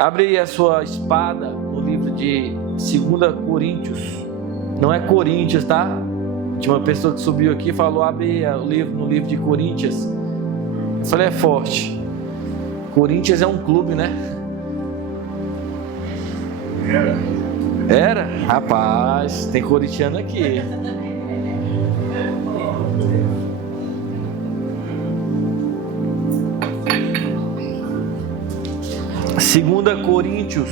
Abre aí a sua espada no livro de 2 Coríntios. Não é Coríntios, tá? Tinha uma pessoa que subiu aqui e falou: abre o livro no livro de Coríntios. Eu falei: é forte. Corinthians é um clube, né? Era? Rapaz, tem corintiano aqui. Segunda Coríntios,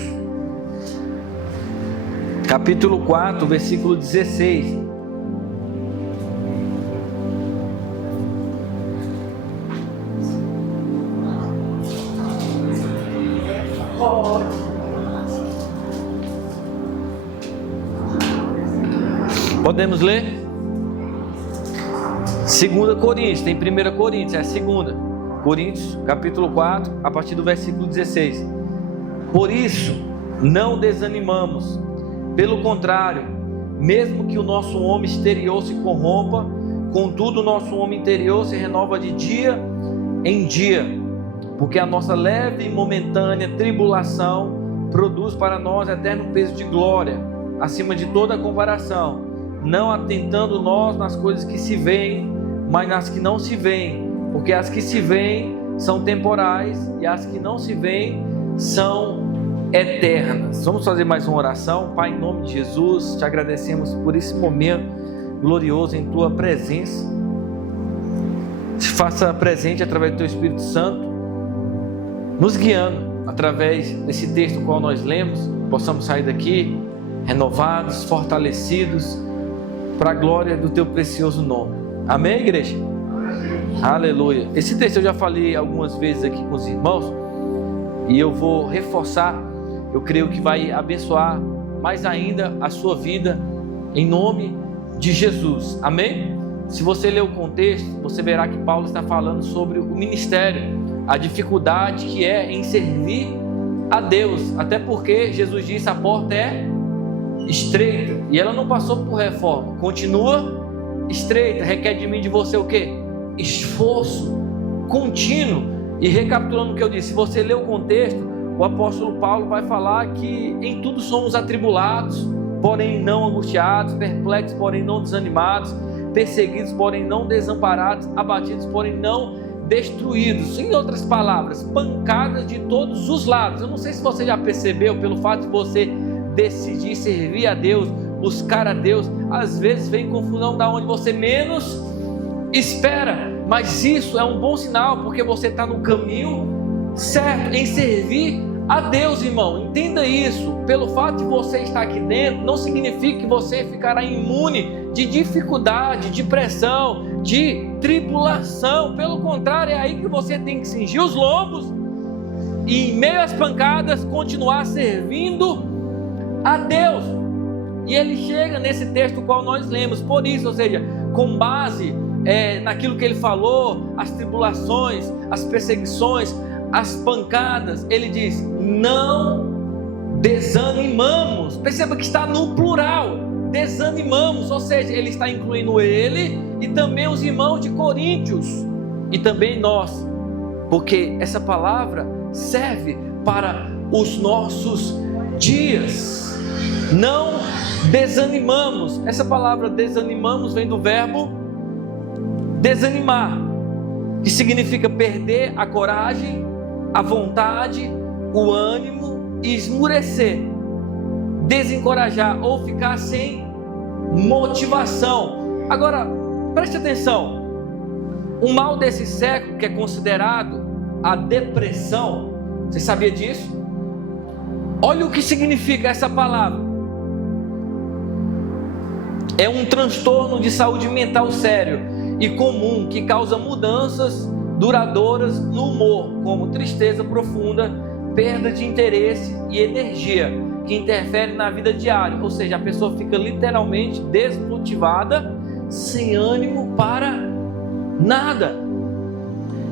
capítulo 4, versículo 16. Podemos ler? 2 Coríntios, tem 1 Coríntios, é a segunda. Coríntios, capítulo 4, a partir do versículo 16. Por isso, não desanimamos. Pelo contrário, mesmo que o nosso homem exterior se corrompa, contudo o nosso homem interior se renova de dia em dia. Porque a nossa leve e momentânea tribulação produz para nós eterno peso de glória, acima de toda comparação, não atentando nós nas coisas que se veem, mas nas que não se veem, porque as que se veem são temporais e as que não se veem são eternas. Vamos fazer mais uma oração. Pai, em nome de Jesus, te agradecemos por esse momento glorioso em tua presença. Se faça presente através do teu Espírito Santo, nos guiando através desse texto qual nós lemos, possamos sair daqui renovados, fortalecidos, para a glória do teu precioso nome. Amém, igreja? Amém. Aleluia. Esse texto eu já falei algumas vezes aqui com os irmãos, e eu vou reforçar. Eu creio que vai abençoar mais ainda a sua vida, em nome de Jesus. Amém? Se você ler o contexto, você verá que Paulo está falando sobre o ministério, a dificuldade que é em servir a Deus, até porque Jesus disse: a porta é estreita, e ela não passou por reforma, continua estreita, requer de mim e de você o quê? Esforço contínuo. E recapitulando o que eu disse, se você ler o contexto, o apóstolo Paulo vai falar que em tudo somos atribulados, porém não angustiados, perplexos, porém não desanimados, perseguidos, porém não desamparados, abatidos, porém não destruídos. Em outras palavras, pancadas de todos os lados. Eu não sei se você já percebeu, pelo fato de você decidir servir a Deus, buscar a Deus, às vezes vem confusão da onde você menos espera, mas isso é um bom sinal, porque você está no caminho certo, em servir a Deus, irmão. Entenda isso. Pelo fato de você estar aqui dentro, não significa que você ficará imune de dificuldade, de pressão, de tribulação. Pelo contrário, é aí que você tem que cingir os lombos e, em meio às pancadas, continuar servindo a Deus. E ele chega nesse texto qual nós lemos. Por isso, ou seja, com base naquilo que ele falou, as tribulações, as perseguições, as pancadas, ele diz: não desanimamos. Perceba que está no plural, desanimamos, ou seja, ele está incluindo ele e também os irmãos de Coríntios e também nós, porque essa palavra serve para os nossos dias. Não desanimamos. Essa palavra desanimamos vem do verbo desanimar, que significa perder a coragem, a vontade, o ânimo e esmurecer, desencorajar ou ficar sem motivação. Agora, preste atenção, um mal desse século que é considerado a depressão, você sabia disso? Olha o que significa essa palavra. É um transtorno de saúde mental sério e comum que causa mudanças duradouras no humor, como tristeza profunda, perda de interesse e energia, que interfere na vida diária. Ou seja, a pessoa fica literalmente desmotivada, sem ânimo para nada.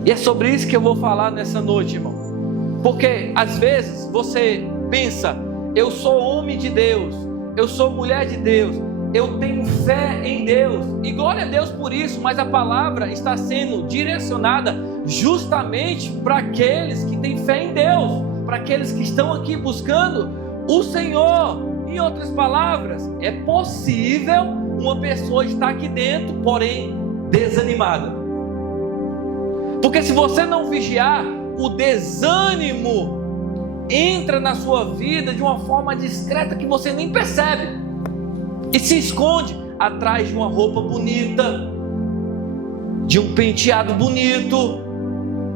E é sobre isso que eu vou falar nessa noite, irmão. Porque às vezes você pensa: eu sou homem de Deus, eu sou mulher de Deus, eu tenho fé em Deus, e glória a Deus por isso, mas a palavra está sendo direcionada justamente para aqueles que têm fé em Deus, para aqueles que estão aqui buscando o Senhor. Em outras palavras, é possível uma pessoa estar aqui dentro, porém desanimada. Porque se você não vigiar, o desânimo entra na sua vida de uma forma discreta que você nem percebe e se esconde atrás de uma roupa bonita, de um penteado bonito,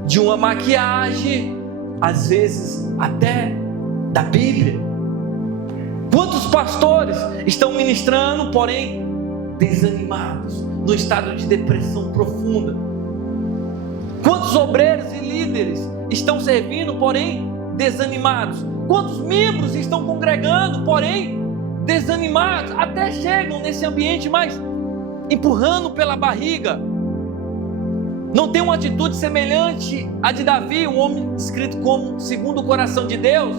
de uma maquiagem, às vezes até da Bíblia. Quantos pastores estão ministrando, porém desanimados, no estado de depressão profunda? Quantos obreiros e líderes estão servindo, porém desanimados? Quantos membros estão congregando, porém desanimados? Até chegam nesse ambiente, mas empurrando pela barriga. Não tem uma atitude semelhante à de Davi, um homem escrito como segundo o coração de Deus.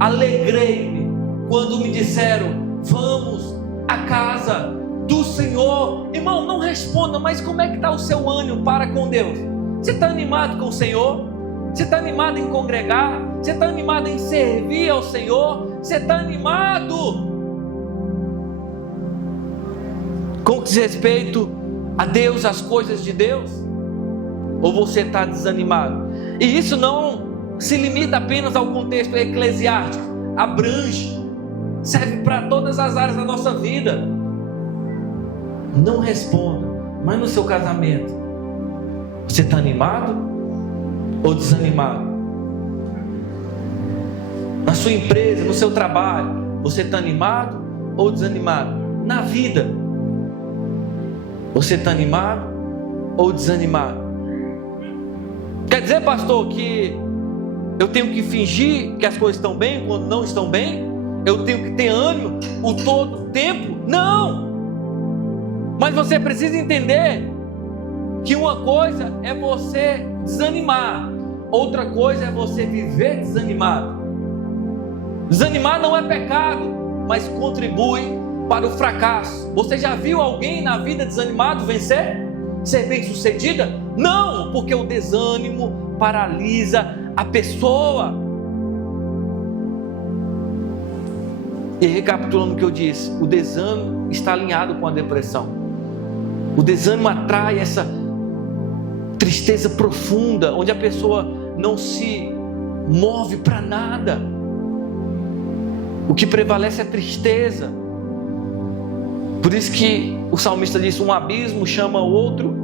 Alegrei-me quando me disseram: vamos à casa do Senhor. Irmão, não responda, mas como é que está o seu ânimo para com Deus? Você está animado com o Senhor? Você está animado em congregar? Você está animado em servir ao Senhor? Você está animado com o que diz respeito a Deus, as coisas de Deus? Ou você está desanimado? E isso não se limita apenas ao contexto eclesiástico, abrange, serve para todas as áreas da nossa vida. Não responda, mas no seu casamento, você está animado ou desanimado? Na sua empresa, no seu trabalho, você está animado ou desanimado? Na vida, você está animado ou desanimado? Quer dizer, pastor, que eu tenho que fingir que as coisas estão bem quando não estão bem? Eu tenho que ter ânimo o todo tempo? Não! Mas você precisa entender que uma coisa é você desanimar, outra coisa é você viver desanimado. Desanimar não é pecado, mas contribui para o fracasso. Você já viu alguém na vida desanimado vencer? Ser bem sucedida? Não, porque o desânimo paralisa a pessoa. E recapitulando o que eu disse, o desânimo está alinhado com a depressão. O desânimo atrai essa tristeza profunda, onde a pessoa não se move para nada. O que prevalece é a tristeza. Por isso que o salmista disse: um abismo chama o outro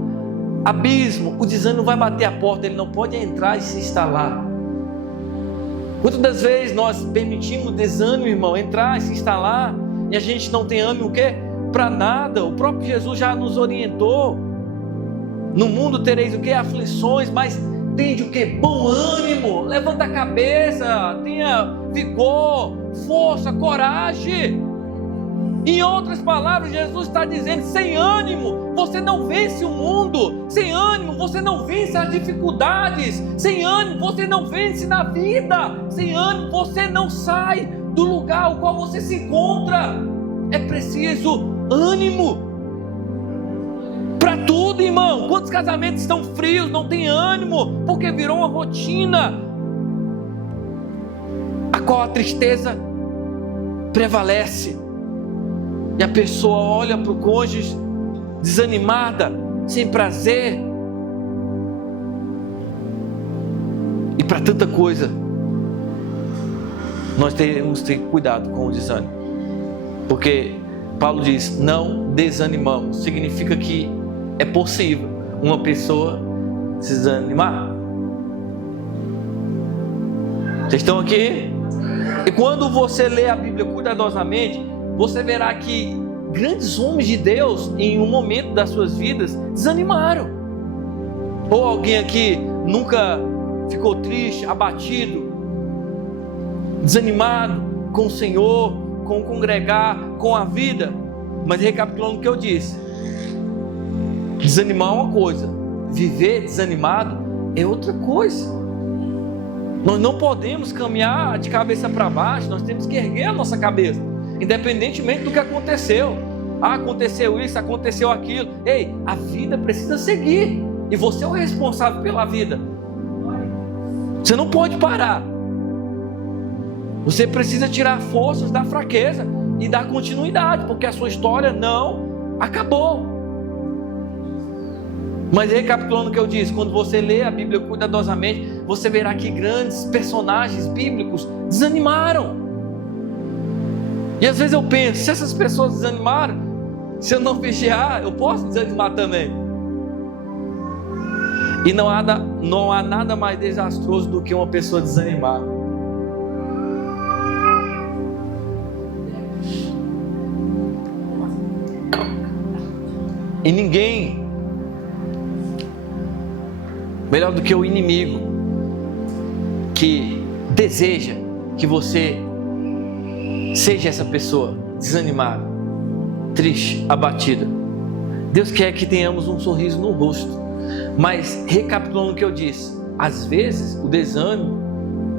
abismo. O desânimo vai bater a porta, ele não pode entrar e se instalar. Quantas das vezes nós permitimos o desânimo, irmão, entrar e se instalar, e a gente não tem ânimo o quê? Para nada. O próprio Jesus já nos orientou: no mundo tereis o quê? Aflições, mas tende o quê? Bom ânimo, levanta a cabeça, tenha vigor, força, coragem. Em outras palavras, Jesus está dizendo: sem ânimo você não vence o mundo, sem ânimo você não vence as dificuldades, sem ânimo você não vence na vida, sem ânimo você não sai do lugar ao qual você se encontra. É preciso ânimo para tudo, irmão. Quantos casamentos estão frios, não tem ânimo, porque virou uma rotina a qual a tristeza prevalece, e a pessoa olha para o cônjuge desanimada, sem prazer. E para tanta coisa, nós temos que ter cuidado com o desânimo, porque Paulo diz: não desanimamos. Significa que é possível uma pessoa se desanimar. Vocês estão aqui? E quando você lê a Bíblia cuidadosamente, você verá que grandes homens de Deus, em um momento das suas vidas, desanimaram. Ou alguém aqui nunca ficou triste, abatido, desanimado com o Senhor, com o congregar, com a vida? Mas recapitulando o que eu disse, desanimar é uma coisa, viver desanimado é outra coisa. Nós não podemos caminhar de cabeça para baixo, nós temos que erguer a nossa cabeça, independentemente do que aconteceu. Aconteceu isso, aconteceu aquilo. Ei, a vida precisa seguir, e você é o responsável pela vida. Você não pode parar. Você precisa tirar forças da fraqueza e dar continuidade, porque a sua história não acabou. Mas recapitulando o que eu disse, quando você lê a Bíblia cuidadosamente, você verá que grandes personagens bíblicos desanimaram. E às vezes eu penso, se essas pessoas desanimaram, se eu não vigiar, eu posso desanimar também. E não há nada mais desastroso do que uma pessoa desanimar. E ninguém melhor do que o inimigo que deseja que você seja essa pessoa desanimada, triste, abatida. Deus quer que tenhamos um sorriso no rosto. Mas recapitulando o que eu disse, às vezes o desânimo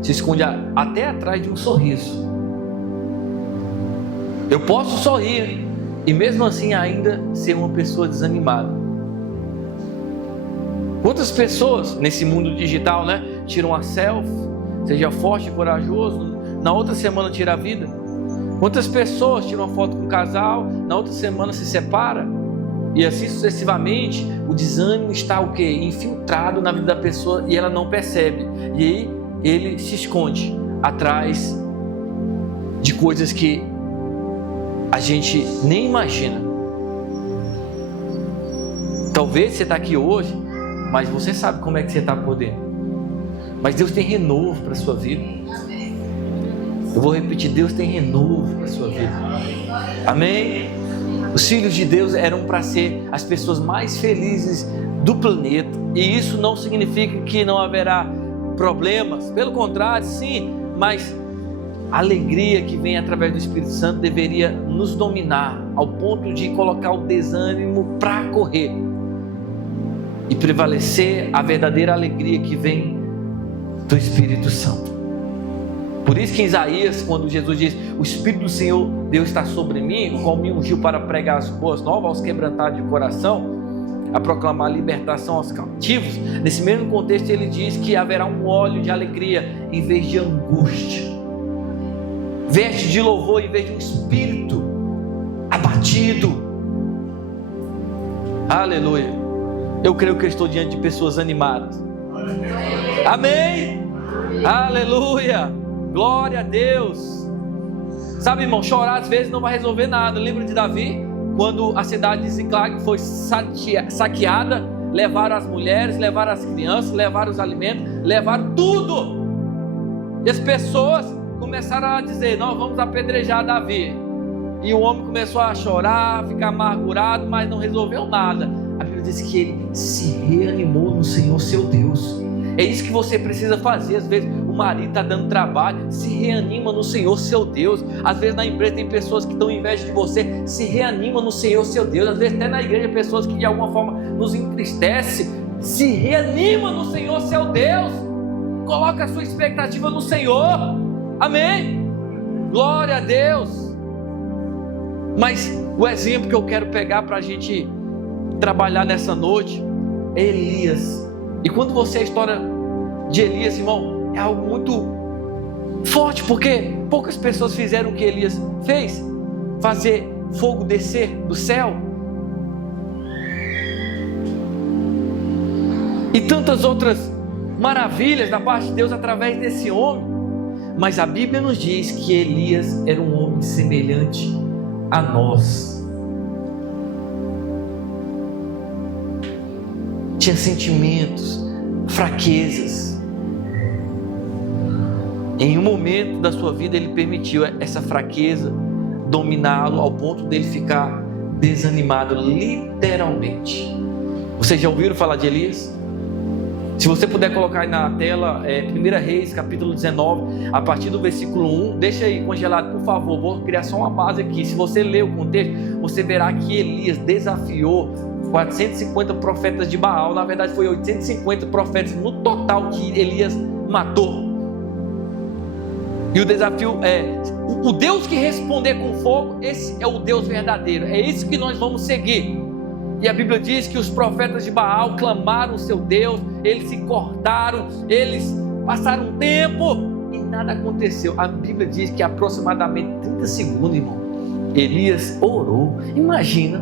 se esconde até atrás de um sorriso. Eu posso sorrir e mesmo assim ainda ser uma pessoa desanimada. Quantas pessoas nesse mundo digital, tiram a selfie, seja forte e corajoso, na outra semana tira a vida? Quantas pessoas tiram uma foto com um casal, na outra semana se separa? E assim sucessivamente, o desânimo está o quê? Infiltrado na vida da pessoa e ela não percebe. E aí ele se esconde atrás de coisas que a gente nem imagina. Talvez você está aqui hoje, mas você sabe como é que você está por dentro. Mas Deus tem renovo para a sua vida. Eu vou repetir, Deus tem renovo para a sua vida. Amém? Os filhos de Deus eram para ser as pessoas mais felizes do planeta. E isso não significa que não haverá problemas. Pelo contrário, sim, mas a alegria que vem através do Espírito Santo deveria nos dominar ao ponto de colocar o desânimo para correr e prevalecer a verdadeira alegria que vem do Espírito Santo. Por isso que em Isaías, quando Jesus diz: o Espírito do Senhor Deus está sobre mim, o qual me ungiu para pregar as boas novas aos quebrantados de coração, a proclamar a libertação aos cativos, nesse mesmo contexto ele diz que haverá um óleo de alegria em vez de angústia, veste de louvor em vez de um espírito abatido. Aleluia. Eu creio que eu estou diante de pessoas animadas. Amém? Aleluia. Glória a Deus. Sabe, irmão, chorar às vezes não vai resolver nada. Lembra de Davi? Quando a cidade de Ziclag foi saqueada, levaram as mulheres, levaram as crianças, levaram os alimentos, levaram tudo. E as pessoas começaram a dizer: nós vamos apedrejar Davi. E o homem começou a chorar, ficar amargurado, mas não resolveu nada. A Bíblia diz que ele se reanimou no Senhor seu Deus. É isso que você precisa fazer. Às vezes o marido está dando trabalho, se reanima no Senhor seu Deus. Às vezes na empresa tem pessoas que estão em inveja de você, se reanima no Senhor seu Deus. Às vezes até na igreja pessoas que de alguma forma nos entristecem, se reanima no Senhor seu Deus. Coloca a sua expectativa no Senhor. Amém? Glória a Deus. Mas o exemplo que eu quero pegar para a gente trabalhar nessa noite é Elias. E quando você a história de Elias, irmão, é algo muito forte, porque poucas pessoas fizeram o que Elias fez, fazer fogo descer do céu. E tantas outras maravilhas da parte de Deus através desse homem. Mas a Bíblia nos diz que Elias era um homem semelhante a nós. Tinha sentimentos, fraquezas. Em um momento da sua vida ele permitiu essa fraqueza dominá-lo ao ponto dele ficar desanimado, literalmente. Vocês já ouviram falar de Elias? Se você puder colocar aí na tela, 1 Reis, capítulo 19, a partir do versículo 1, deixa aí congelado, por favor, vou criar só uma base aqui. Se você ler o contexto, você verá que Elias desafiou 450 profetas de Baal. Na verdade foi 850 profetas no total que Elias matou. E o desafio é: o Deus que responder com fogo, esse é o Deus verdadeiro, é isso que nós vamos seguir. E a Bíblia diz que os profetas de Baal clamaram o seu Deus, eles se cortaram, eles passaram um tempo e nada aconteceu. A Bíblia diz que aproximadamente 30 segundos, irmão, Elias orou. Imagina,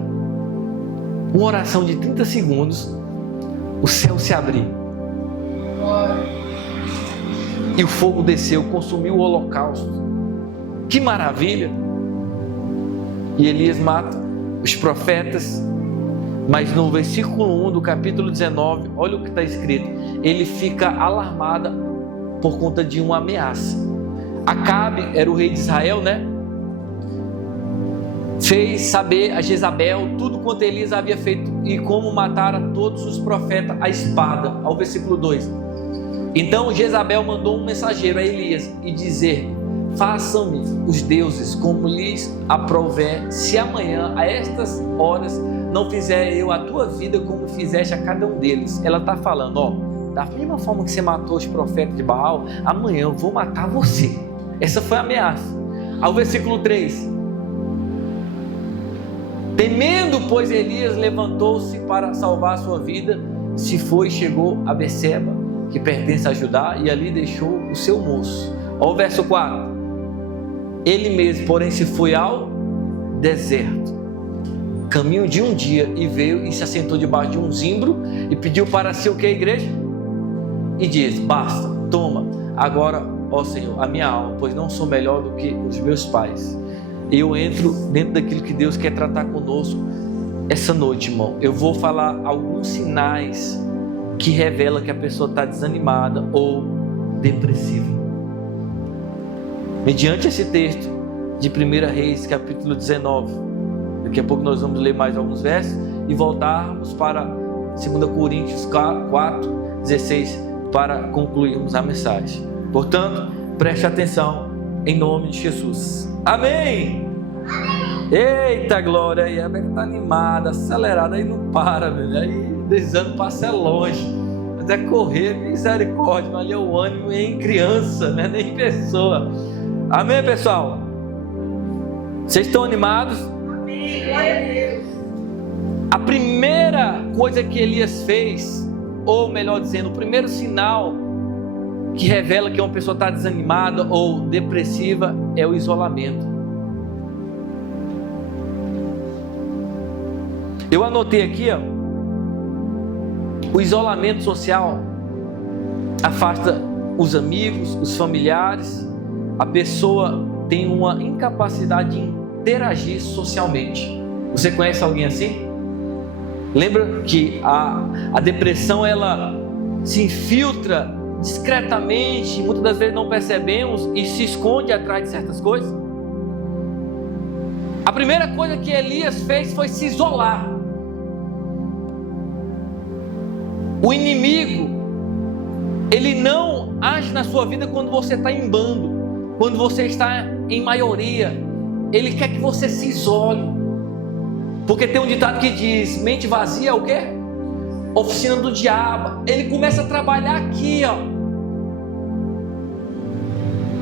uma oração de 30 segundos, o céu se abriu. E o fogo desceu, consumiu o holocausto. Que maravilha! E Elias mata os profetas. Mas no versículo 1 do capítulo 19, olha o que está escrito. Ele fica alarmado por conta de uma ameaça. Acabe era o rei de Israel, né? Fez saber a Jezabel tudo quanto Elias havia feito e como matar a todos os profetas à espada. Ao versículo 2. Então Jezabel mandou um mensageiro a Elias e dizer: façam-me os deuses como lhes aprouver, se amanhã a estas horas não fizer eu a tua vida como fizeste a cada um deles. Ela está falando, ó, da mesma forma que você matou os profetas de Baal, amanhã eu vou matar você. Essa foi a ameaça. Ao versículo 3. Temendo, pois, Elias levantou-se para salvar a sua vida, se foi e chegou a Beceba, que pertence a Judá, e ali deixou o seu moço. Ó o verso 4. Ele mesmo, porém, se foi ao deserto, caminho de um dia, e veio e se assentou debaixo de um zimbro e pediu para si o que, a igreja? E diz: basta, toma agora, ó Senhor, a minha alma, pois não sou melhor do que os meus pais. Eu entro dentro daquilo que Deus quer tratar conosco essa noite, irmão. Eu vou falar alguns sinais que revelam que a pessoa está desanimada ou depressiva. Mediante esse texto de 1 Reis, capítulo 19, daqui a pouco nós vamos ler mais alguns versos e voltarmos para 2 Coríntios 4, 16, para concluirmos a mensagem. Portanto, preste atenção em nome de Jesus. Amém! Eita glória! Aí a Beca está animada, acelerada, aí não para, velho. Aí desando passa longe. Mas é correr, misericórdia, mas ali é o ânimo em criança, né? Nem em pessoa. Amém, pessoal? Vocês estão animados? Amém, glória a Deus. A primeira coisa que Elias fez, ou melhor dizendo, o primeiro sinal que revela que uma pessoa está desanimada ou depressiva é o isolamento. Eu anotei aqui, ó, o isolamento social afasta os amigos, os familiares. A pessoa tem uma incapacidade de interagir socialmente. Você conhece alguém assim? Lembra que a depressão, ela se infiltra discretamente, muitas das vezes não percebemos, e se esconde atrás de certas coisas? A primeira coisa que Elias fez foi se isolar. O inimigo, ele não age na sua vida quando você está em bando, quando você está em maioria. Ele quer que você se isole, porque tem um ditado que diz: mente vazia é o quê? Oficina do diabo. Ele começa a trabalhar aqui, ó.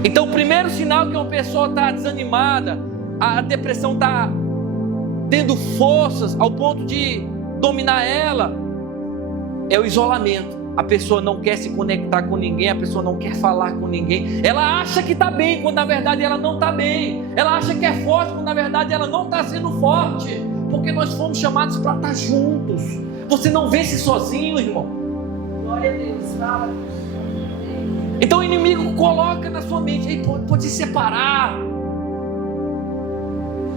Então o primeiro sinal que uma pessoa está desanimada, a depressão está tendo forças ao ponto de dominar ela, é o isolamento. A pessoa não quer se conectar com ninguém, a pessoa não quer falar com ninguém. Ela acha que está bem, quando na verdade ela não está bem. Ela acha que é forte, quando na verdade ela não está sendo forte. Porque nós fomos chamados para estar juntos. Você não vence sozinho, irmão. Glória a Deus, fala. Então o inimigo coloca na sua mente: pode se separar,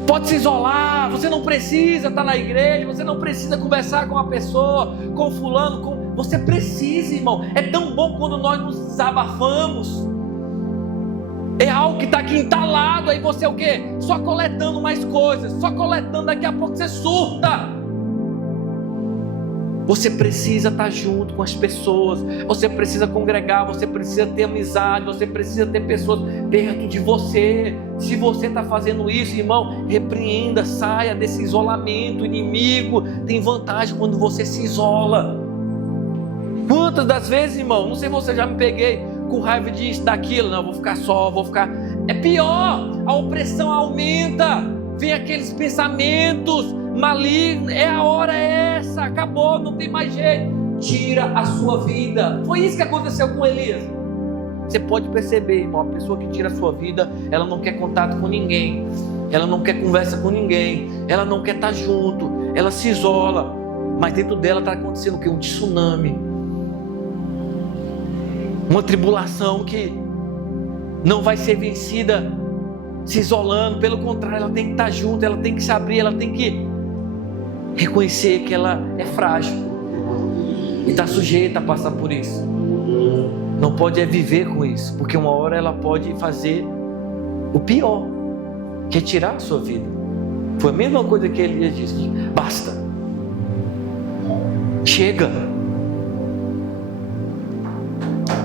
pode se isolar. Você não precisa estar na igreja, você não precisa conversar com a pessoa, com fulano, você precisa, irmão. É tão bom quando nós nos desabafamos. É algo que está aqui entalado. Aí você é o quê? Só coletando mais coisas, só coletando, daqui a pouco você surta. Você precisa estar junto com as pessoas, você precisa congregar, você precisa ter amizade, você precisa ter pessoas perto de você. Se você está fazendo isso, irmão, repreenda, saia desse isolamento. O inimigo tem vantagem quando você se isola. Quantas das vezes, irmão, não sei se você já me peguei com raiva disso, daquilo, não, vou ficar só, vou ficar... É pior, a opressão aumenta, vem aqueles pensamentos malignos, a hora é essa, acabou, não tem mais jeito, tira a sua vida. Foi isso que aconteceu com Elias. Você pode perceber, irmão, a pessoa que tira a sua vida, ela não quer contato com ninguém, ela não quer conversa com ninguém, ela não quer estar junto, ela se isola, mas dentro dela está acontecendo o quê? Um tsunami, uma tribulação que não vai ser vencida se isolando, pelo contrário, ela tem que estar junto, ela tem que se abrir, ela tem que reconhecer que ela é frágil e está sujeita a passar por isso. Não pode viver com isso, porque uma hora ela pode fazer o pior, que é tirar a sua vida. Foi a mesma coisa que Elias disse: basta, chega.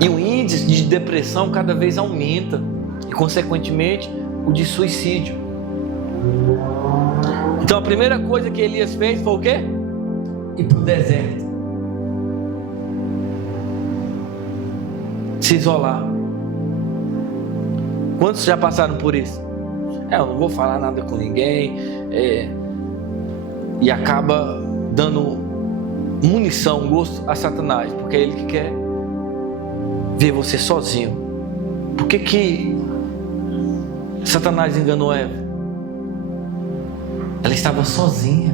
E o índice de depressão cada vez aumenta, e consequentemente o de suicídio. Então a primeira coisa que Elias fez foi o quê? Ir para o deserto, se isolar. Quantos já passaram por isso? Eu não vou falar nada com ninguém, e acaba dando munição, gosto a Satanás, porque é ele que quer ver você sozinho. Por que Satanás enganou Eva? Ela estava sozinha.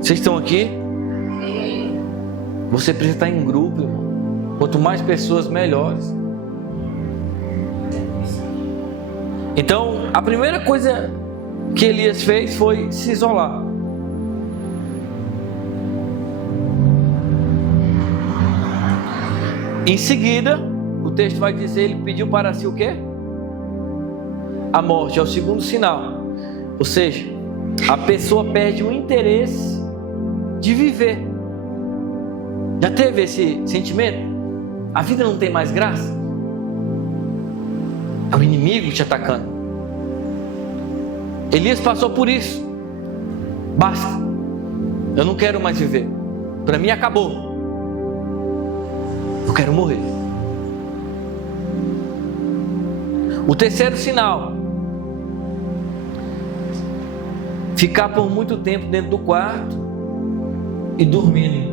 Vocês estão aqui? Você precisa estar em grupo, irmão. Quanto mais pessoas, melhores. Então, a primeira coisa que Elias fez foi se isolar. Em seguida, o texto vai dizer, ele pediu para si o quê? A morte, é o segundo sinal. Ou seja, a pessoa perde o interesse de viver. Já teve esse sentimento? A vida não tem mais graça? É o inimigo te atacando. Elias passou por isso. Basta, eu não quero mais viver. Para mim acabou. Eu quero morrer. O terceiro sinal: ficar por muito tempo dentro do quarto e dormindo.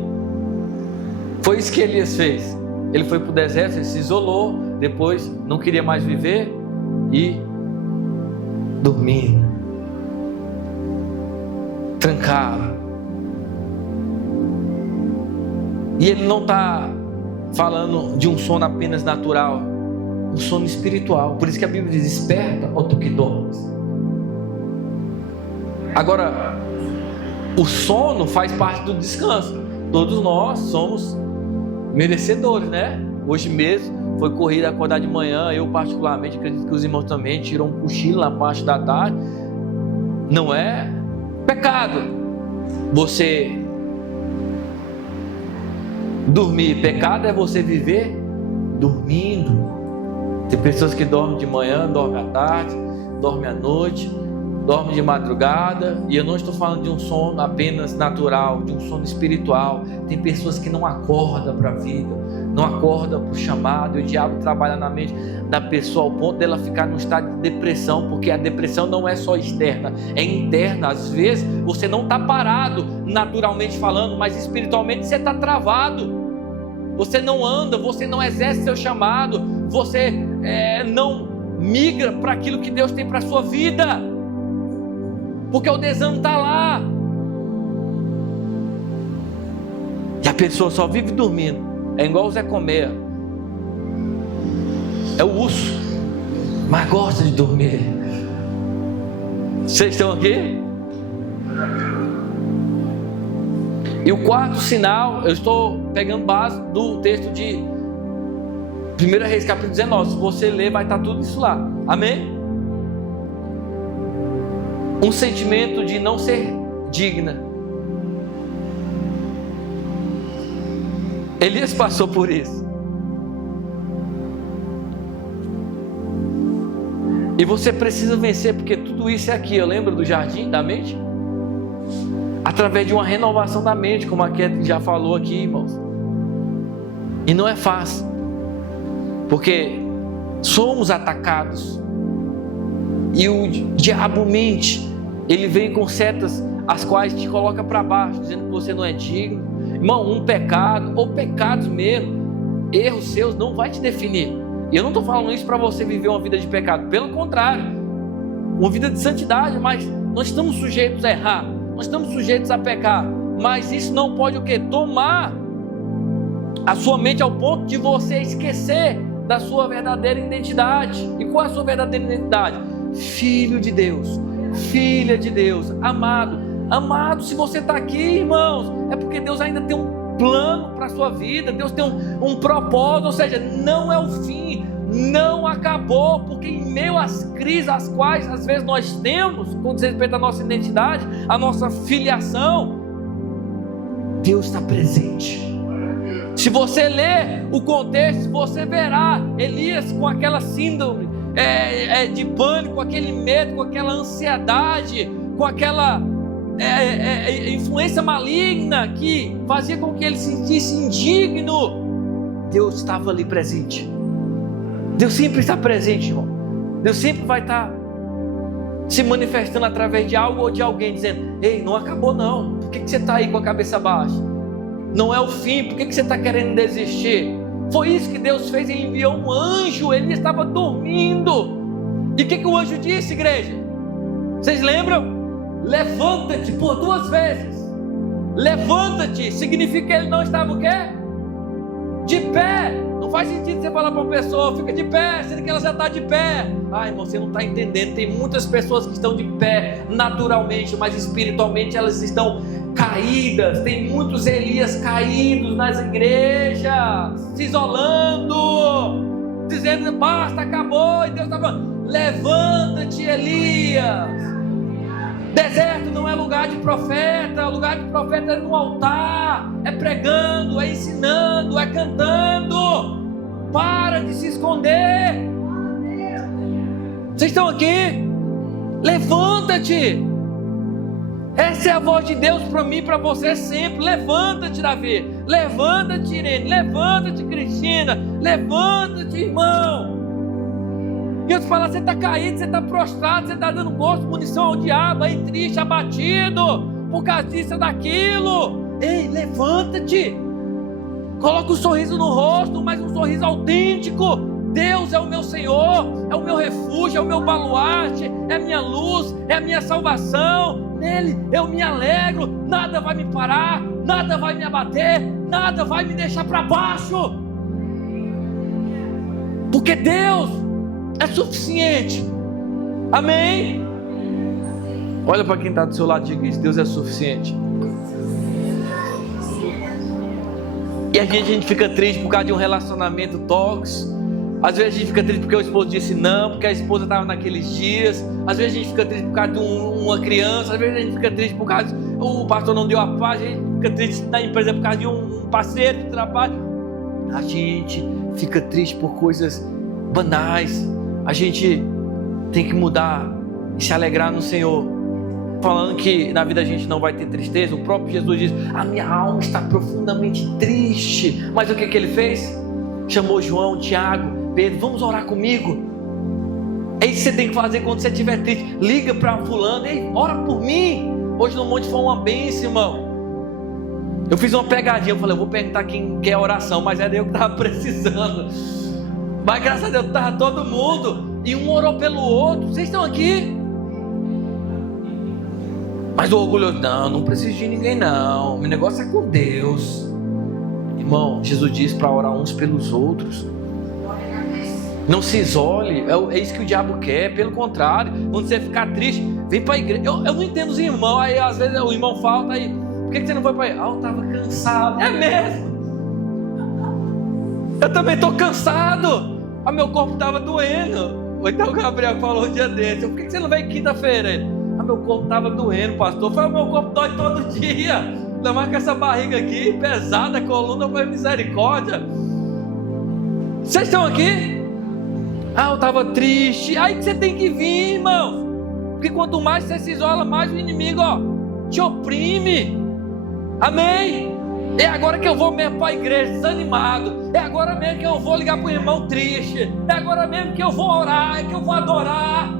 Foi isso que Elias fez. Ele foi para o deserto, ele se isolou, depois não queria mais viver e dormindo, trancado. E ele não está falando de um sono apenas natural, um sono espiritual. Por isso que a Bíblia diz: desperta, ó tu que dormes. Agora, o sono faz parte do descanso. Todos nós somos merecedores, né? Hoje mesmo foi corrida acordar de manhã. Eu particularmente acredito que os irmãos também tiram um cochilo na parte da tarde. Não é pecado você dormir. Pecado é você viver dormindo. Tem pessoas que dormem de manhã, dormem à tarde, dormem à noite, dormem de madrugada. E eu não estou falando de um sono apenas natural, de um sono espiritual. Tem pessoas que não acordam para a vida, não acordam para o chamado. E o diabo trabalha na mente da pessoa ao ponto dela ficar num estado de depressão, porque a depressão não é só externa, é interna. Às vezes você não está parado naturalmente falando, mas espiritualmente você está travado. Você não anda, você não exerce seu chamado, você não migra para aquilo que Deus tem para a sua vida, porque o desânimo está lá. E a pessoa só vive dormindo. É igual o Zé Colmeia. É o urso, mas gosta de dormir. Vocês estão aqui? E o quarto sinal, eu estou pegando base do texto de 1 Reis capítulo 19. Se você ler, vai estar tudo isso lá. Amém? Um sentimento de não ser digna. Elias passou por isso. E você precisa vencer, porque tudo isso é aqui. Eu lembro do jardim da mente? Através de uma renovação da mente, como a Cat já falou aqui, irmãos. E não é fácil, porque somos atacados. E o diabo mente. Ele vem com setas as quais te coloca para baixo, dizendo que você não é digno. Irmão, um pecado, ou pecados mesmo, erros seus não vai te definir. E eu não estou falando isso para você viver uma vida de pecado, pelo contrário, uma vida de santidade, mas nós estamos sujeitos a errar, nós estamos sujeitos a pecar, mas isso não pode o quê? Tomar a sua mente ao ponto de você esquecer da sua verdadeira identidade. E qual é a sua verdadeira identidade? Filho de Deus, filha de Deus, amado. Amado, se você está aqui, irmãos, é porque Deus ainda tem um plano para a sua vida, Deus tem um propósito, ou seja, não é o fim, não acabou, porque em meio às crises as quais às vezes nós temos, com respeito à nossa identidade, à nossa filiação, Deus está presente. Se você ler o contexto, você verá Elias com aquela síndrome de pânico, com aquele medo, com aquela ansiedade, com aquela influência maligna que fazia com que ele se sentisse indigno. Deus estava ali presente. Deus sempre está presente, irmão. Deus sempre vai estar se manifestando através de algo ou de alguém, dizendo: ei, não acabou não, por que você está aí com a cabeça baixa? Não é o fim, por que você está querendo desistir? Foi isso que Deus fez, Ele enviou um anjo, ele estava dormindo. E o que o anjo disse, igreja? Vocês lembram? Levanta-te por 2 vezes. Levanta-te significa que ele não estava o quê? De pé. Não faz sentido você falar para uma pessoa: fica de pé, sendo que ela já está de pé. Ai, irmão, você não está entendendo. Tem muitas pessoas que estão de pé naturalmente, mas espiritualmente elas estão caídas. Tem muitos Elias caídos nas igrejas, se isolando, dizendo: basta, acabou. E Deus está falando: levanta-te, Elias. Deserto não é lugar de profeta. O lugar de profeta é no altar, é pregando, é ensinando, é cantando. Para de se esconder. Vocês estão aqui? Levanta-te. Essa é a voz de Deus para mim e para você sempre. Levanta-te, Davi. Levanta-te, Irene. Levanta-te, Cristina. Levanta-te, irmão. E eu te falo: você está caído, você está prostrado, você está dando gosto, munição ao diabo, aí triste, abatido por causa disso ou daquilo. Ei, levanta-te. Coloca um sorriso no rosto, mas um sorriso autêntico. Deus é o meu Senhor, é o meu refúgio, é o meu baluarte, é a minha luz, é a minha salvação. Nele eu me alegro. Nada vai me parar, nada vai me abater, nada vai me deixar para baixo, porque Deus é suficiente. Amém? Olha para quem está do seu lado e diga isso: Deus é suficiente. E a gente fica triste por causa de um relacionamento tóxico. Às vezes a gente fica triste porque o esposo disse não, porque a esposa estava naqueles dias. Às vezes a gente fica triste por causa de uma criança. Às vezes a gente fica triste por causa o pastor não deu a paz. A gente fica triste na empresa por causa de um parceiro de trabalho. A gente fica triste por coisas banais. A gente tem que mudar e se alegrar no Senhor. Falando que na vida a gente não vai ter tristeza. O próprio Jesus diz: a minha alma está profundamente triste. Mas o que ele fez? Chamou João, Tiago, Pedro: vamos orar comigo. É isso que você tem que fazer quando você estiver triste. Liga para fulano: ei, ora por mim. Hoje no monte foi uma bênção, irmão. Eu fiz uma pegadinha, eu falei: eu vou perguntar quem quer oração, mas era eu que estava precisando. Mas graças a Deus estava todo mundo, e um orou pelo outro. Vocês estão aqui? Mas o orgulho: não preciso de ninguém não, meu negócio é com Deus. Irmão, Jesus diz para orar uns pelos outros. Não se isole. É isso que o diabo quer. Pelo contrário, quando você ficar triste, vem para a igreja. Eu não entendo os irmãos. Aí às vezes o irmão falta aí: por que você não foi para a igreja? Eu estava cansado. É mesmo? Eu também estou cansado. Meu corpo estava doendo. Então o Gabriel falou um dia desse: por que você não veio quinta-feira? Meu corpo estava doendo, pastor. Foi: o meu corpo dói todo dia. Ainda mais com essa barriga aqui pesada, a coluna, foi misericórdia. Vocês estão aqui? Eu estava triste. Aí que você tem que vir, irmão. Porque quanto mais você se isola, mais o inimigo te oprime. Amém? É agora que eu vou mesmo para a igreja desanimado. É agora mesmo que eu vou ligar para o irmão triste. É agora mesmo que eu vou orar, que eu vou adorar.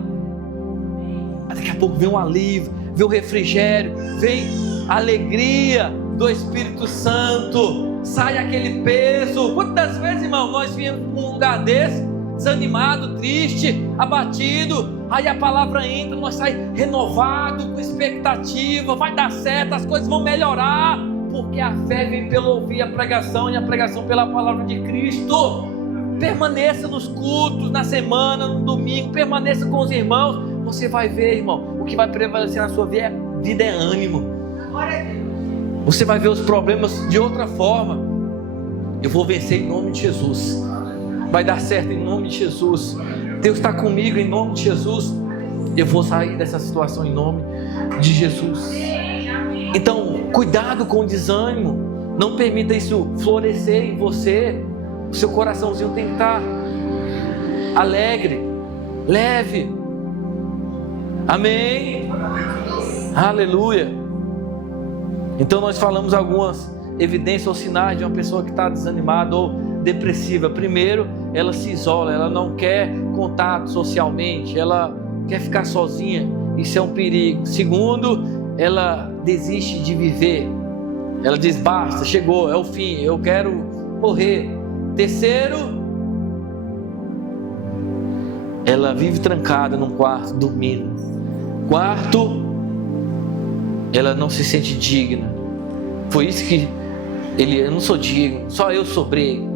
Daqui a pouco vem um alívio, vem um refrigério, vem alegria, do Espírito Santo. Sai aquele peso. Quantas vezes, irmão, nós viemos para um lugar desse, desanimado, triste, abatido, aí a palavra entra, nós saímos renovado, com expectativa, vai dar certo, as coisas vão melhorar, porque a fé vem pelo ouvir a pregação, e a pregação pela palavra de Cristo. Permaneça nos cultos, na semana, no domingo, permaneça com os irmãos. Você vai ver, irmão, o que vai prevalecer na sua vida é ânimo. Você vai ver os problemas de outra forma. Eu vou vencer em nome de Jesus. Vai dar certo em nome de Jesus. Deus está comigo em nome de Jesus. Eu vou sair dessa situação em nome de Jesus. Então, cuidado com o desânimo. Não permita isso florescer em você. O seu coraçãozinho tem que estar alegre, leve. Amém? Aleluia. Então nós falamos algumas evidências ou sinais de uma pessoa que está desanimada ou depressiva. Primeiro, ela se isola, ela não quer contato socialmente, ela quer ficar sozinha, isso é um perigo. Segundo, ela desiste de viver, ela diz: basta, chegou, é o fim, eu quero morrer. Terceiro, ela vive trancada num quarto, dormindo. Quarto, ela não se sente digna. Foi isso que eu não sou digno, só eu sobrei.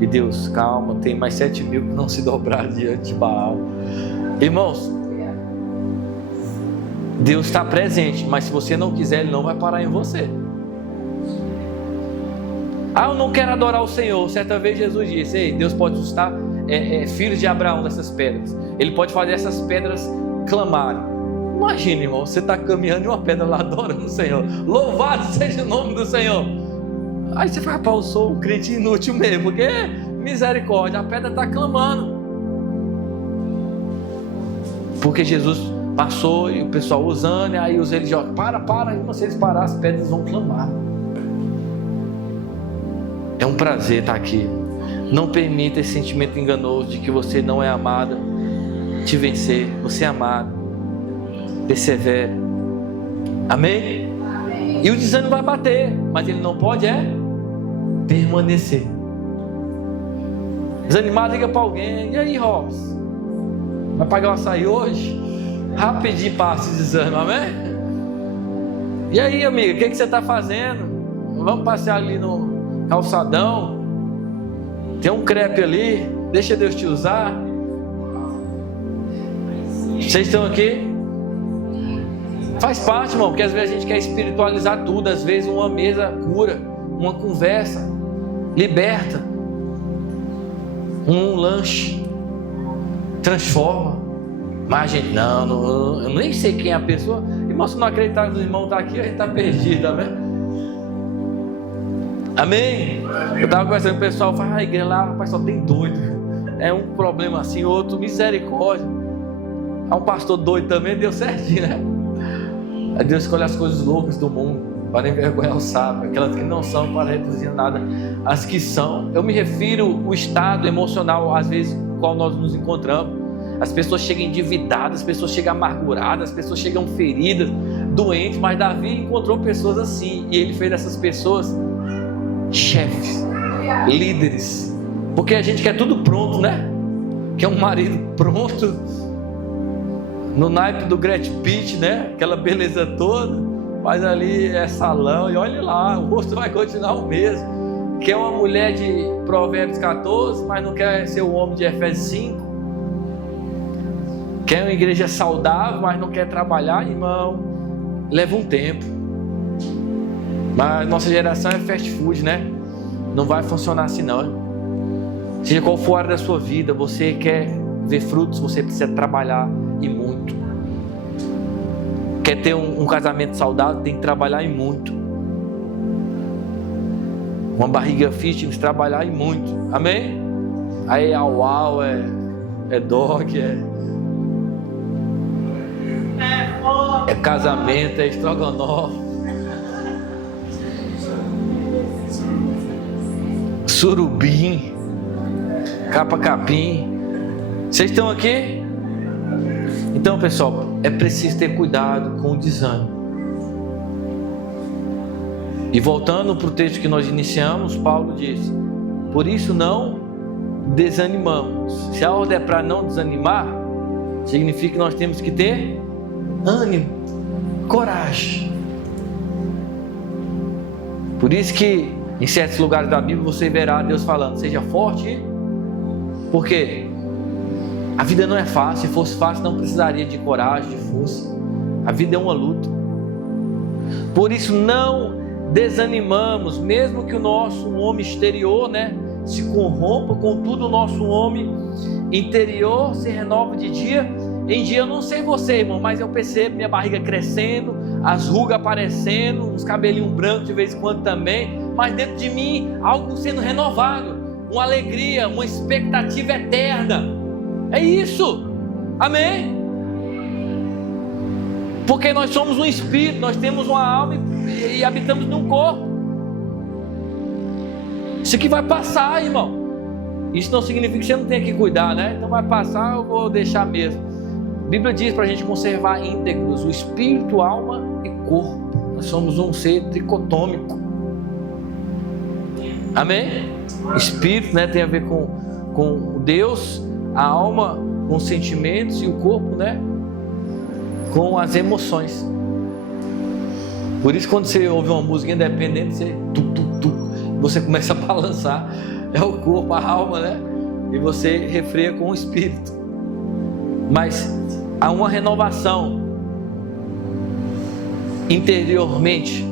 E Deus, calma, tem mais 7.000 que não se dobraram diante de Baal. Irmãos, Deus está presente, mas se você não quiser, Ele não vai parar em você. Eu não quero adorar o Senhor. Certa vez Jesus disse: ei, Deus pode suscitar filhos de Abraão dessas pedras. Ele pode fazer essas pedras clamarem. Imagina, irmão, você está caminhando e uma pedra lá adorando o Senhor. Louvado seja o nome do Senhor. Aí você fala: eu sou um crente inútil mesmo, porque misericórdia, a pedra está clamando. Porque Jesus passou e o pessoal usando, e aí os religiosos: para, e vocês parar, as pedras vão clamar. É um prazer estar aqui. Não permita esse sentimento enganoso de que você não é amada te vencer. Você é amado. Persevere. Amém? E o desânimo vai bater, mas ele não pode permanecer. Desanimado, liga para alguém: e aí, Robson, vai pagar o açaí hoje? Rapidinho passa esse desânimo, amém? E aí, amiga, o que você está fazendo? Vamos passear ali no calçadão, tem um crepe ali, deixa Deus te usar. Vocês estão aqui? Faz parte, irmão, porque às vezes a gente quer espiritualizar tudo. Às vezes uma mesa cura, uma conversa liberta, um lanche transforma. Mas a gente, eu nem sei quem é a pessoa. Irmão, se não acreditar que os irmãos estão aqui, a gente está perdido, amém? Amém? Eu estava conversando com o pessoal, fala: a igreja lá, rapaz, só tem doido. É um problema assim, outro, misericórdia. Um pastor doido também, deu certinho, né? Aí Deus escolhe as coisas loucas do mundo para envergonhar o sábio, aquelas que não são para reduzir nada as que são. Eu me refiro ao estado emocional, às vezes, com o qual nós nos encontramos. As pessoas chegam endividadas, as pessoas chegam amarguradas, as pessoas chegam feridas, doentes. Mas Davi encontrou pessoas assim, e ele fez dessas pessoas chefes, líderes, porque a gente quer tudo pronto, né? Quer um marido pronto, no naipe do Brad Pitt, né? Aquela beleza toda, mas ali é salão, e olha lá, o rosto vai continuar o mesmo. Quer uma mulher de Provérbios 14, mas não quer ser o homem de Efésios 5. Quer uma igreja saudável, mas não quer trabalhar, irmão. Leva um tempo. Mas nossa geração é fast food, né? Não vai funcionar assim não. Seja qual for a área da sua vida, você quer ver frutos, você precisa trabalhar e muito. Quer ter um casamento saudável, tem que trabalhar e muito. Uma barriga fitness, trabalhar e muito. Amém? Aí é uau, é dog, é casamento, é estrogonofe, surubim, capa-capim. Vocês estão aqui? Então, pessoal, é preciso ter cuidado com o desânimo. E voltando para o texto que nós iniciamos, Paulo disse: por isso não desanimamos. Se a ordem é para não desanimar, significa que nós temos que ter ânimo, coragem. Por isso que em certos lugares da Bíblia você verá Deus falando: seja forte, porque a vida não é fácil. Se fosse fácil não precisaria de coragem, de força. A vida é uma luta. Por isso não desanimamos, mesmo que o nosso homem exterior, se corrompa, contudo o nosso homem interior se renova de dia em dia. Eu não sei você, irmão, mas eu percebo minha barriga crescendo, as rugas aparecendo, uns cabelinhos brancos de vez em quando também, mas dentro de mim algo sendo renovado, uma alegria, uma expectativa eterna. É isso, amém? Porque nós somos um espírito, nós temos uma alma e habitamos num corpo. Isso aqui vai passar, irmão. Isso não significa que você não tenha que cuidar, Então vai passar, eu vou deixar mesmo. A Bíblia diz para a gente conservar íntegros o espírito, alma e corpo. Nós somos um ser tricotômico. Amém? Espírito, tem a ver com Deus, a alma com os sentimentos e o corpo, com as emoções. Por isso, quando você ouve uma música independente, você começa a balançar. É o corpo, a alma, E você refreia com o espírito. Mas há uma renovação interiormente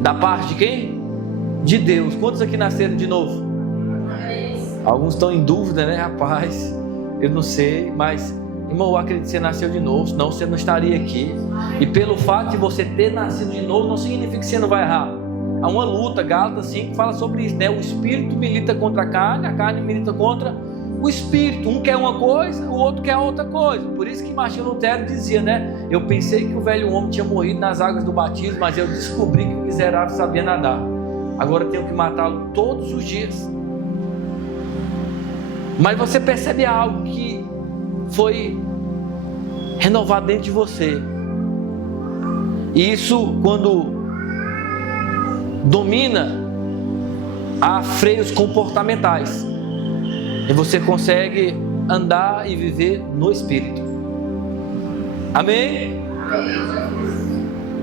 da parte de quem? De Deus. Quantos aqui nasceram de novo? Alguns estão em dúvida, rapaz? Eu não sei, mas irmão, eu acredito que você nasceu de novo, senão você não estaria aqui. E pelo fato de você ter nascido de novo, não significa que você não vai errar. Há uma luta, Gálatas 5 fala sobre isso, O espírito milita contra a carne milita contra o espírito. Um quer uma coisa, o outro quer outra coisa. Por isso que Martinho Lutero dizia, eu pensei que o velho homem tinha morrido nas águas do batismo, mas eu descobri que o miserável sabia nadar. Agora eu tenho que matá-lo todos os dias. Mas você percebe algo que foi renovado dentro de você. E isso, quando domina, há freios comportamentais. E você consegue andar e viver no Espírito. Amém?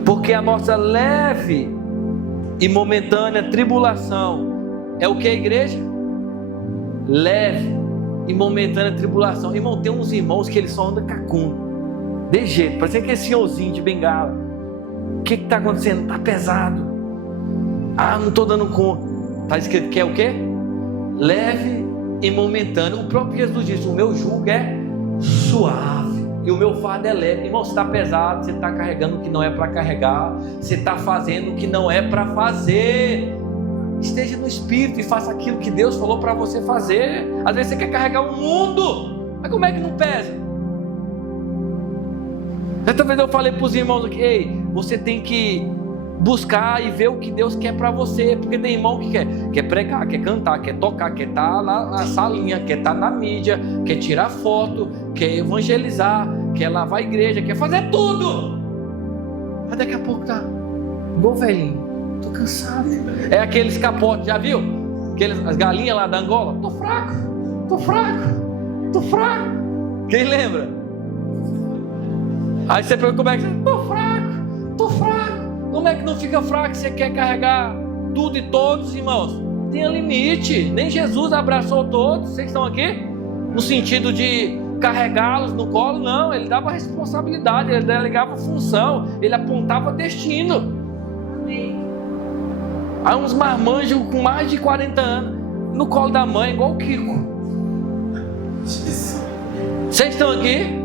Porque a nossa leve e momentânea tribulação é o que, a igreja? Leve e momentânea tribulação. Irmão, tem uns irmãos que eles só andam cacundo, de jeito, parece aquele senhorzinho de bengala. O que está acontecendo? Está pesado. Não estou dando conta. Está escrito que é o quê? Leve e momentâneo. O próprio Jesus disse: o meu jugo é suave e o meu fardo é leve. Irmão, você está pesado, você está carregando o que não é para carregar, você está fazendo o que não é para fazer. Esteja no Espírito e faça aquilo que Deus falou para você fazer. Às vezes você quer carregar o mundo, mas como é que não pesa? Certa vez eu falei para os irmãos aqui: ei, você tem que buscar e ver o que Deus quer para você. Porque tem irmão que quer pregar, quer cantar, quer tocar, quer estar na salinha, quer estar na mídia, quer tirar foto, quer evangelizar, quer lavar a igreja, quer fazer tudo. Mas daqui a pouco tá igual velhinho: tô cansado. É aqueles capotes, já viu? As galinhas lá da Angola: tô fraco. Quem lembra? Aí você pergunta: como é que você... tô fraco. Como é que não fica fraco? Você quer carregar tudo e todos, irmãos? Tem limite. Nem Jesus abraçou todos. Vocês estão aqui? No sentido de carregá-los no colo, não. Ele dava responsabilidade, ele delegava função, ele apontava destino. Aí uns marmanjos com mais de 40 anos no colo da mãe, igual o Kiko. Vocês estão aqui?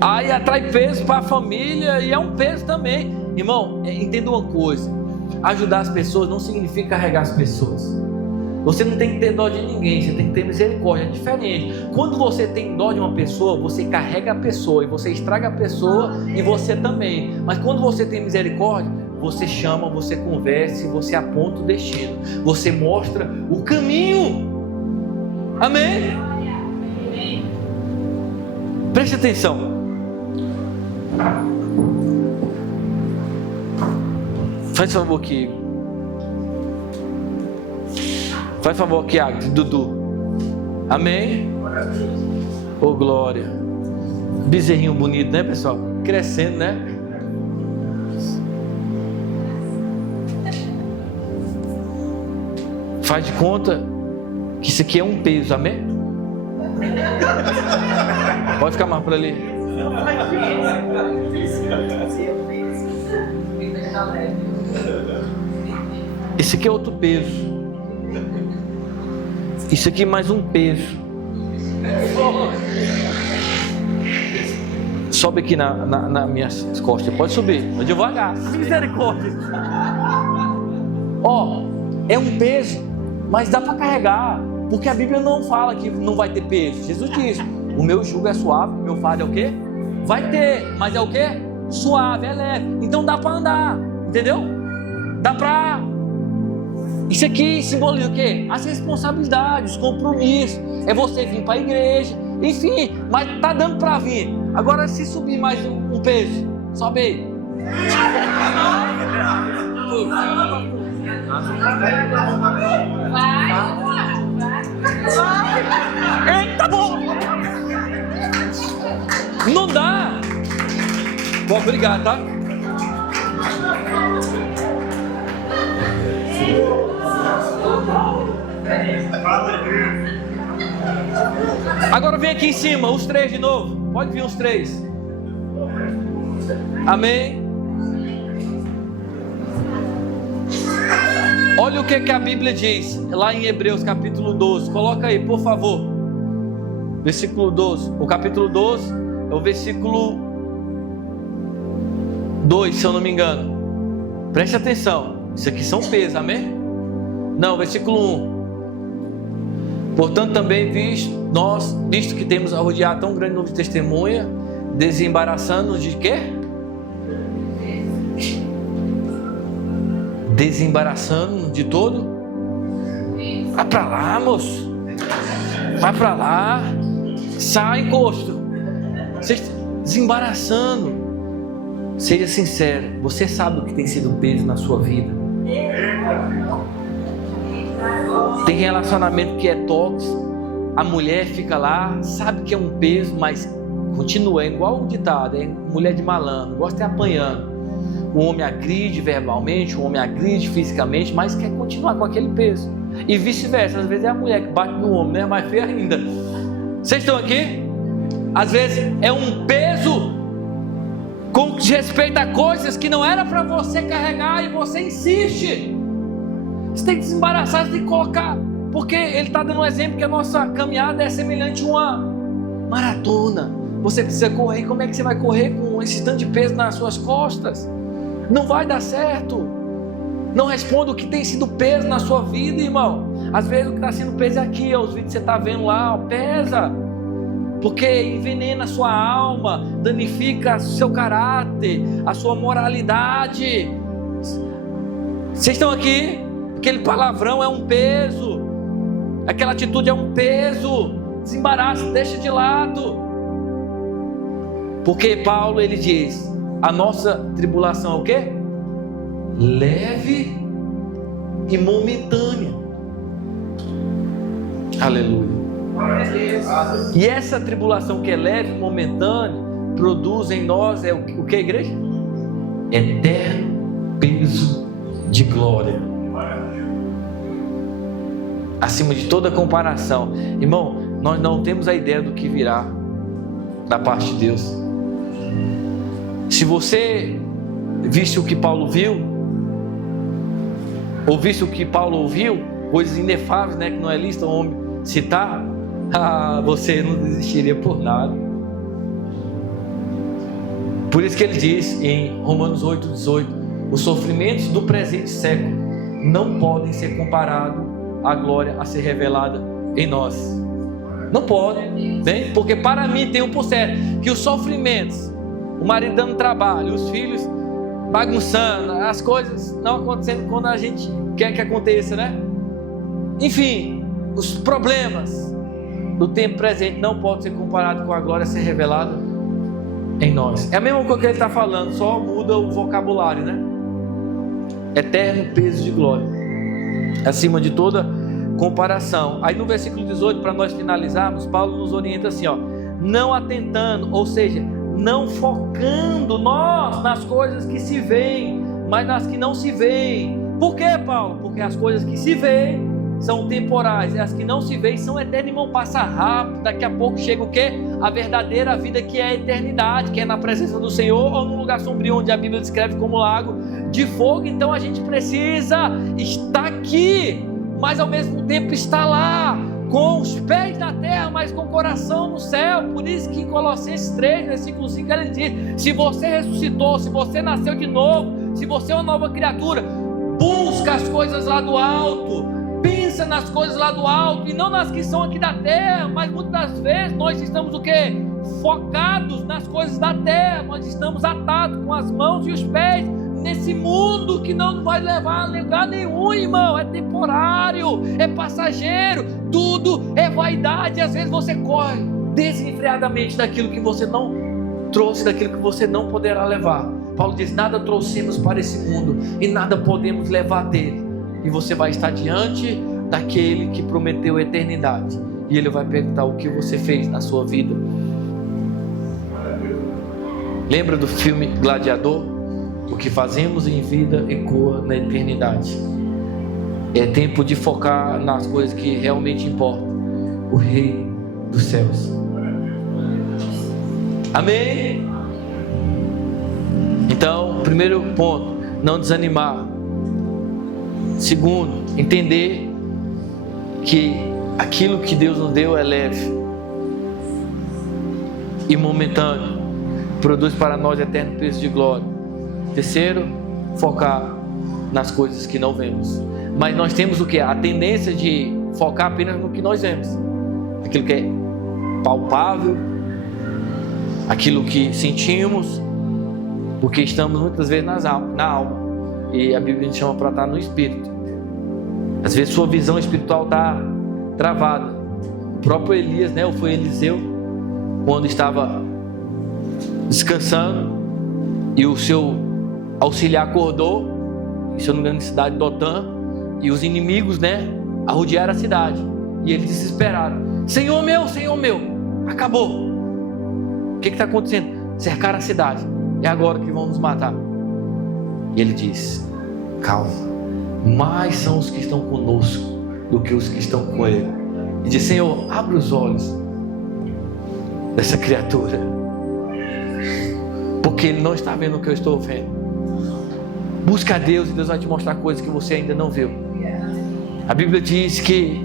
Aí atrai peso para a família e é um peso também. Irmão, entenda uma coisa: ajudar as pessoas não significa carregar as pessoas. Você não tem que ter dó de ninguém, você tem que ter misericórdia. É diferente. Quando você tem dó de uma pessoa, você carrega a pessoa e você estraga a pessoa e você também. Mas quando você tem misericórdia, você chama, você conversa, você aponta o destino, você mostra o caminho. Amém? Preste atenção. Faz favor aqui. Faz favor aqui, Agnes, Dudu. Amém? Oh, glória. Bezerrinho bonito, né, pessoal? Crescendo, né? Faz de conta que isso aqui é um peso, amém? Pode ficar mais por ali. Esse aqui é outro peso. Isso aqui é mais um peso. Sobe aqui na minhas costas. Pode subir, mas devagar. Misericórdia. Ó, é um peso, mas dá para carregar. Porque a Bíblia não fala que não vai ter peso. Jesus diz: o meu jugo é suave, o meu fardo é o quê? Vai ter, mas é o quê? Suave, é leve. Então dá para andar, entendeu? Dá para... Isso aqui simboliza o quê? As responsabilidades, os compromissos. É você vir para a igreja, enfim, mas tá dando para vir. Agora, se subir mais um peso, sobe aí. Eita, bom! Não dá. Bom, obrigado, tá? Agora vem aqui em cima, os três de novo. Pode vir os três. Amém. Olha o que a Bíblia diz lá em Hebreus capítulo 12. Coloca aí, por favor. Versículo 12. O capítulo 12 é o versículo 2, se eu não me engano. Preste atenção. Isso aqui são pesos, amém? Não, versículo 1. Portanto, também visto que temos a rodear tão grande número de testemunha, desembaraçando-nos de quê? Desembaraçando-nos de todo? Vai pra lá, moço. Vai pra lá. Sai, encosto. Você está desembaraçando. Seja sincero. Você sabe o que tem sido um peso na sua vida? Tem relacionamento que é tóxico. A mulher fica lá, sabe que é um peso, mas continua, é igual o ditado, é mulher de malandro, gosta de apanhando. O homem agride verbalmente, o homem agride fisicamente, mas quer continuar com aquele peso. E vice-versa, às vezes é a mulher que bate no homem, né? Mais feio ainda. Vocês estão aqui? Às vezes é um peso com respeito a coisas que não era para você carregar e você insiste. Você tem que desembaraçar, você tem que colocar, porque ele está dando um exemplo que a nossa caminhada é semelhante a uma maratona. Você precisa correr. Como é que você vai correr com esse tanto de peso nas suas costas? Não vai dar certo. Não responda o que tem sido peso na sua vida, irmão. Às vezes o que está sendo peso é aqui, ó, os vídeos que você está vendo lá, ó, pesa, porque envenena a sua alma, danifica o seu caráter, a sua moralidade. Vocês estão aqui? Aquele palavrão é um peso, aquela atitude é um peso. Desembaraça, deixa de lado. Porque Paulo, ele diz: a nossa tribulação é o quê? Leve e momentânea. Aleluia. E essa tribulação que é leve e momentânea produz em nós o que, igreja? Eterno peso de glória, acima de toda comparação. Irmão, nós não temos a ideia do que virá da parte de Deus. Se você visse o que Paulo viu, ou visse o que Paulo ouviu, coisas inefáveis, né, que não é lista o homem citar, você não desistiria por nada. Por isso que ele diz em Romanos 8,18: os sofrimentos do presente século não podem ser comparados à glória a ser revelada em nós. Não podem, bem? Porque para mim tem um por certo que os sofrimentos, o marido dando trabalho, os filhos bagunçando, as coisas não acontecendo quando a gente quer que aconteça, né? Enfim, os problemas do tempo presente não podem ser comparados com a glória a ser revelada em nós. É a mesma coisa que ele está falando, só muda o vocabulário, né? eterno peso de glória, acima de toda comparação. Aí no versículo 18, para nós finalizarmos, Paulo nos orienta assim, não atentando, ou seja, não focando nós nas coisas que se veem, mas nas que não se veem. Por quê, Paulo? Porque as coisas que se veem são temporais, e as que não se veem são eternas, irmão, passa rápido. Daqui a pouco chega o quê? A verdadeira vida, que é a eternidade, que é na presença do Senhor, ou num lugar sombrio, onde a Bíblia descreve como lago de fogo. Então a gente precisa estar aqui, mas ao mesmo tempo estar lá, com os pés na terra, mas com o coração no céu. Por isso que em Colossenses 3, versículo 5, ele diz: se você ressuscitou, se você nasceu de novo, se você é uma nova criatura, busca as coisas lá do alto, pensa nas coisas lá do alto e não nas que são aqui da terra. Mas muitas das vezes nós estamos o quê? Focados nas coisas da terra. Nós estamos atados com as mãos e os pés nesse mundo que não vai levar a lugar nenhum, irmão. É temporário, é passageiro, tudo é vaidade. Às vezes você corre desenfreadamente daquilo que você não trouxe, daquilo que você não poderá levar. Paulo diz: nada trouxemos para esse mundo e nada podemos levar dele. E você vai estar diante daquele que prometeu a eternidade, e ele vai perguntar o que você fez na sua vida. Lembra do filme Gladiador? O que fazemos em vida ecoa na eternidade. É tempo de focar nas coisas que realmente importam, o Rei dos céus. Amém? Então, primeiro ponto, não desanimar. Segundo, entender que aquilo que Deus nos deu é leve e momentâneo, produz para nós eterno peso de glória. Terceiro, focar nas coisas que não vemos. Mas nós temos o que? A tendência de focar apenas no que nós vemos, aquilo que é palpável, aquilo que sentimos, porque estamos muitas vezes na alma. E a Bíblia nos chama para estar no Espírito. Às vezes sua visão espiritual está travada. O próprio Elias, ou foi Eliseu, quando estava descansando e o seu auxiliar acordou, se eu não me engano, na cidade de Dotã, e os inimigos, arrodearam a cidade, e eles desesperaram: Senhor meu, acabou. O que está acontecendo? Cercaram a cidade, é agora que vão nos matar. E ele diz: calma, mais são os que estão conosco do que os que estão com ele. E diz: Senhor, abre os olhos dessa criatura, porque ele não está vendo o que eu estou vendo. Busca a Deus e Deus vai te mostrar coisas que você ainda não viu. A Bíblia diz que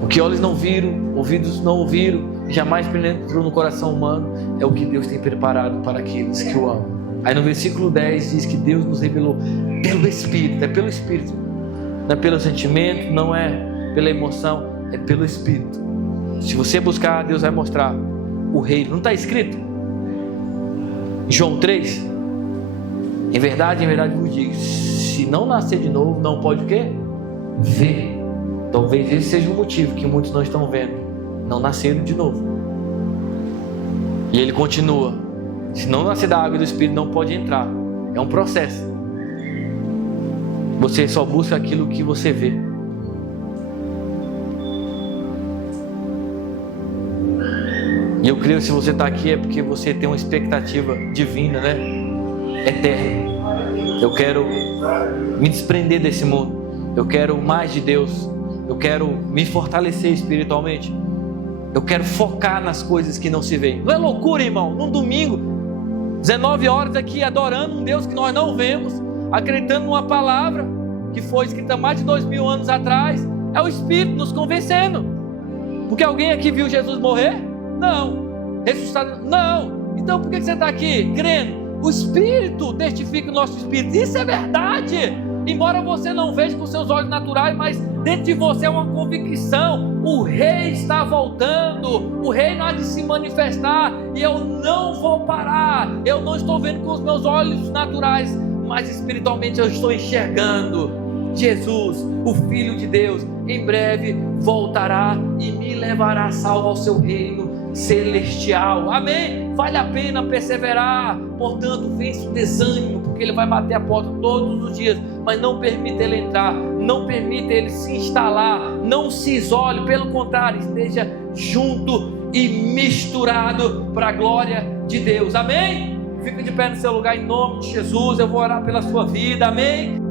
o que olhos não viram, ouvidos não ouviram, jamais penetrou no coração humano, é o que Deus tem preparado para aqueles que o amam. Aí no versículo 10 diz que Deus nos revelou pelo Espírito. É pelo Espírito, não é pelo sentimento, não é pela emoção, é pelo Espírito. Se você buscar, Deus vai mostrar o reino. Não está escrito em João 3? Em verdade vos digo, se não nascer de novo, não pode o quê? Ver. Talvez esse seja o motivo que muitos não estão vendo, não nasceram de novo. E ele continua: se não nascer da água e do Espírito, não pode entrar. É um processo. Você só busca aquilo que você vê. E eu creio que se você está aqui é porque você tem uma expectativa divina, eterna. Eu quero me desprender desse mundo. Eu quero mais de Deus. Eu quero me fortalecer espiritualmente. Eu quero focar nas coisas que não se veem. Não é loucura, irmão? Num domingo, 19 horas aqui, adorando um Deus que nós não vemos, acreditando numa palavra que foi escrita mais de 2000 anos atrás. É o Espírito nos convencendo. Porque alguém aqui viu Jesus morrer? Não. Ressuscitado? Não. Então por que você está aqui crendo? O Espírito testifica o nosso Espírito. Isso é verdade. Embora você não veja com seus olhos naturais, mas dentro de você é uma convicção: o Rei está voltando, o Rei não há de se manifestar, e eu não vou parar. Eu não estou vendo com os meus olhos naturais, mas espiritualmente eu estou enxergando Jesus, o Filho de Deus, em breve voltará e me levará salvo ao seu reino celestial. Amém? vale a pena perseverar. Portanto, vence o desânimo, porque ele vai bater a porta todos os dias, mas não permita ele entrar, não permita ele se instalar, não se isole, pelo contrário, esteja junto e misturado para a glória de Deus. Amém? Fica de pé no seu lugar em nome de Jesus. Eu vou orar pela sua vida. Amém?